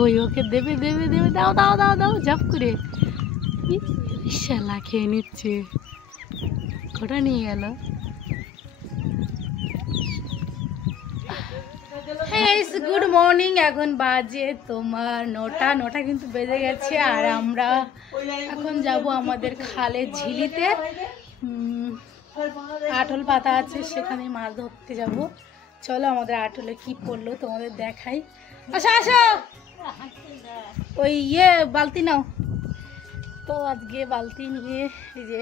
ওই ওকে দেবে দেবে দেবে, দাও দাও দাও দাও ঝাপ করে। শালা খেয়ে নিচ্ছে। কটা নিয়ে গেল? Good morning. এখন বাজে তোমার 9টা কিন্তু বেজে গেছে। আর আমরা এখন যাব আমাদের খালের ঝিলিতে। আটল পাতা আছে, সেখানে মাছ ধরতে যাব। চলো আমাদের আটলে কি পড়লো তোমাদের দেখাই। আসো আসো, ওই বালতি নাও তো। আজকে বালতি নিয়ে এই যে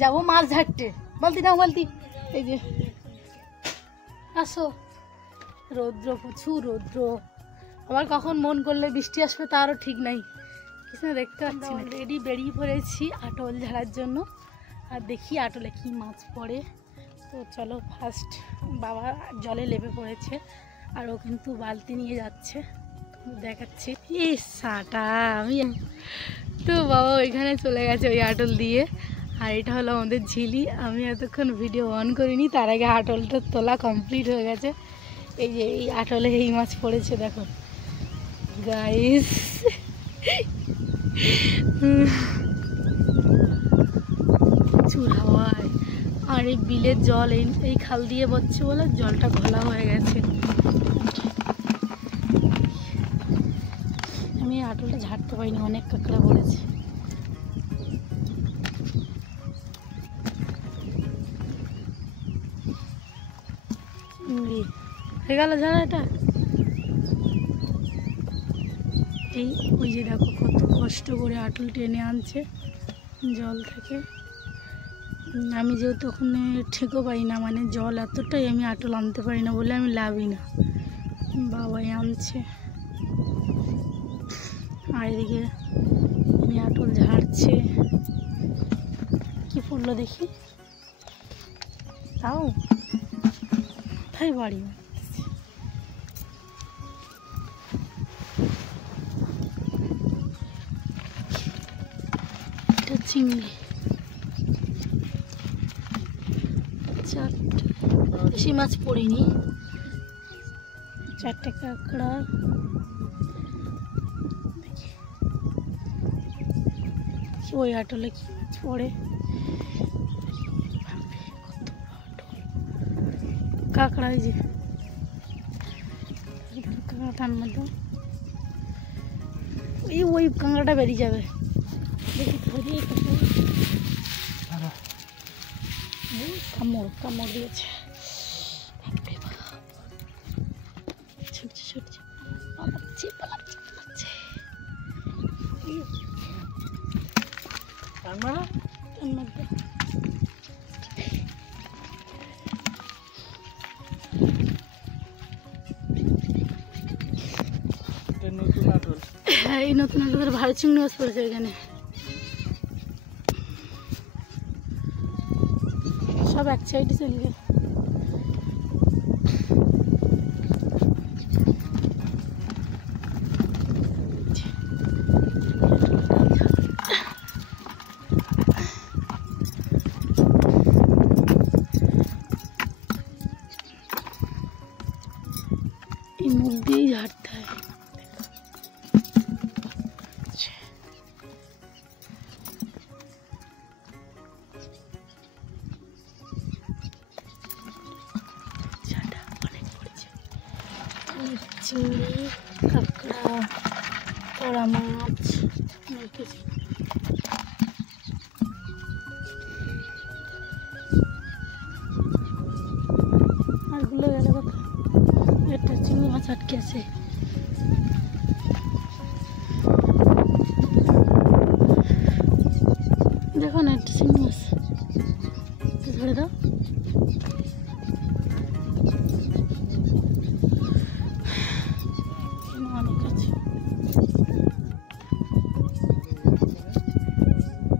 যাবো মাছ ঝাড়তে। বালতি নাও, বালতি। এই যে আসো। রৌদ্র, প্রচুর রৌদ্র। আবার কখন মন করলে বৃষ্টি আসবে তারও ঠিক নাই। কিছু দেখতে পাচ্ছি না। অলরেডি বেরিয়ে পড়েছি আটল ঝাড়ার জন্য। আর দেখি আটলে কি মাছ পড়ে। তো চলো, ফার্স্ট বাবা জলে লেপে পড়েছে আর ও কিন্তু বালতি নিয়ে যাচ্ছে, দেখাচ্ছি। সাটা আমি তো বাবা ওইখানে চলে গেছে ওই আটল দিয়ে। আর এটা হলো আমাদের ঝিলি। আমি এতক্ষণ ভিডিও অন করিনি, তার আগে আটলটা তোলা কমপ্লিট হয়ে গেছে। এই যে এই আটলে এই মাছ পড়েছে, দেখো গাইস। প্রচুর হাওয়ায় আর এই বিলের জল এই খাল দিয়ে বচ্ছে বলে জলটা ঘোলা হয়ে গেছে। আমি আটলটা ঝাড়তে পারিনি, অনেক কাঁকড়া পড়েছে। হয়ে গেল ঝাড়াটা। এই ওই যে দেখো কত কষ্ট করে আটল টেনে আনছে জল থেকে। আমি যেহেতু ওখানে ঠিকও পাই না, মানে জল এতটাই, আমি আটল আনতে পারি না বলে আমি লাভই না, বাবাই আনছে। আর এদিকে আমি আটল ঝাড়ছে। কি পড়লো দেখি, তাও তাই বাড়ি এটা চিংড়ি। চারটে, বেশি মাছ পড়িনি, 4টে কাঁকড়া। ওই আটলে কি মাছ পড়ে, কাঁকড়া। ওই যে কাঁকড়াটার মধ্যে ওই কাঁকড়াটা বেরিয়ে যাবে, দেখি ধরিয়ে। কামড় কামড় দিয়েছে, ছুটছে ছুটছে, পালাচ্ছে পালাচ্ছে পালাচ্ছে। তার মধ্যে এই নতুন আটলের ভারী চিংড়ি মাছ পড়েছে এখানে। সব এক সাইডে চলবে। এই মুখ দিয়েই ঝাড়তে হয়। চিংড়ি, কাঁকড়া, পোড়া মাছ, আরগুলো গেল কথা। একটা চিংড়ি মাছ আটকে আছে। দেখো না একটা চিংড়ি মাছ, ধরে দাও। অনেক আছে।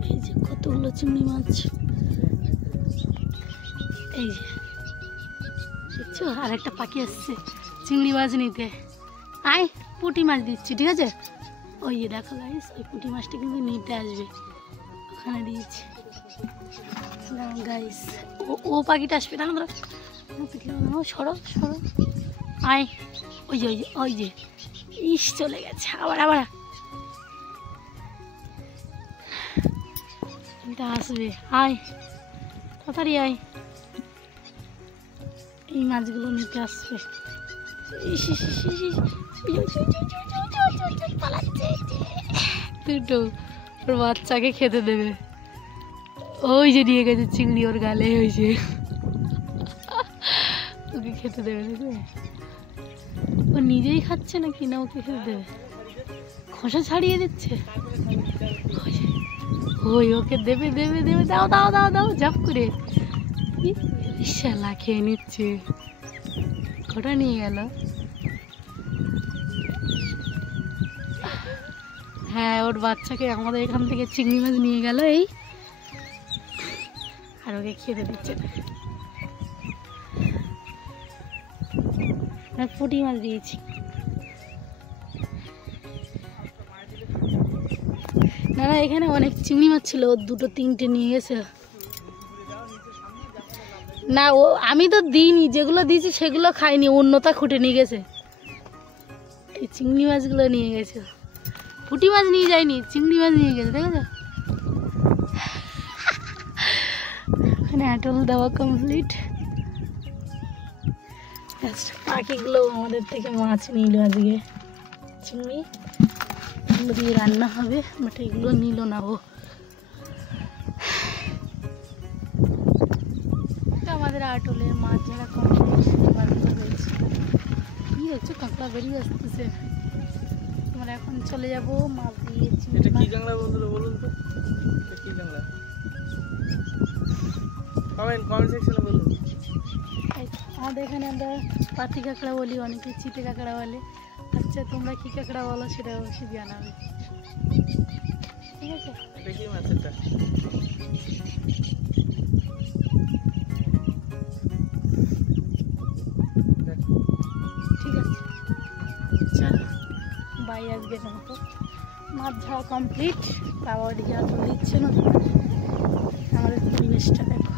এই যে কতগুলো চিংড়ি মাছ, এই যে দেখছো। আর একটা পাখি আসছে চিংড়ি মাছ নিতে। আয়, পুঁটি মাছ দিচ্ছি, ঠিক আছে? ওই যে দেখো গাইস, ওই পুঁটি মাছটা কিন্তু নিতে আসবে, ওখানে দিয়েছি গাইস। ও পাখিটা আসবে না, আমরা সরো সরো। আয় ওই যে ওই যে ওই যে ইস চলে গেছে আবার আবার আসবে। আয় তাড়াতাড়ি আয়, এই মাছগুলো নিতে আসবে। দুটো ওর বাচ্চাকে খেতে দেবে। ওই যে নিয়ে গেছে চিংড়ি ওর গালে, ওই যে ওকে খেতে দেবে। দেখবে ও নিজেই খাচ্ছে নাকি না ওকে খেতে দেবে? খোসা ছাড়িয়ে দিচ্ছে। ওই ওকে দেবে দেবে দেবে, দাও দাও দাও দাও ঝাপ করে। শালা খেয়ে নিচ্ছে। কটা নিয়ে গেল? হ্যাঁ ওর বাচ্চাকে আমাদের এখান থেকে চিংড়ি মাছ নিয়ে গেল এই, আর ওকে খেতে দিচ্ছে না। পুঁটি মাছ দিয়েছি। না না এখানে অনেক চিংড়ি মাছ ছিল, ওর দুটো তিনটে নিয়ে গেছে। না ও আমি তো দিইনি, যেগুলো দিয়েছি সেগুলো খাইনি, অন্যতা খুঁটে নিয়ে গেছে। এই চিংড়ি মাছগুলো নিয়ে গেছে, পুঁটি মাছ নিয়ে যায়নি, চিংড়ি মাছ নিয়ে গেছে। দেখেছো এখানে আটল দেওয়া কমপ্লিট। পাখিগুলো আমাদের থেকে মাছ নিল আজকে, চিংড়ি এগুলো দিয়ে রান্না হবে, বাট এগুলো নিল না ও। আমাদের আটলে মাছ যারা কমপ্লিট মাছগুলো হয়েছে। কি দেখছো কাঁকড়া বেরিয়ে আসতেছে। আমরা এখন চলে যাব মাছ দিয়ে। এটা কি কাঁকড়া বন্ধুরা বলুন তো, এটা কি কাঁকড়া? কমেন্ট সেকশনে বলুন। আমাদের এখানে আমরা পাতি কাঁকড়া বলি, অনেকে চিতে কাঁকড়া বলে। আচ্ছা তোমরা কি কাঁকড়া বলো সেটা অবশ্যই জানাবে, ঠিক আছে? এটা কি মাছ? এটা ঠিক আছে চলো বাই। আজকের মতো মাছ ধরা কমপ্লিট। বাবা ওদিকে আটল দিচ্ছে না, আমাদের পরিবেশটা দেখো।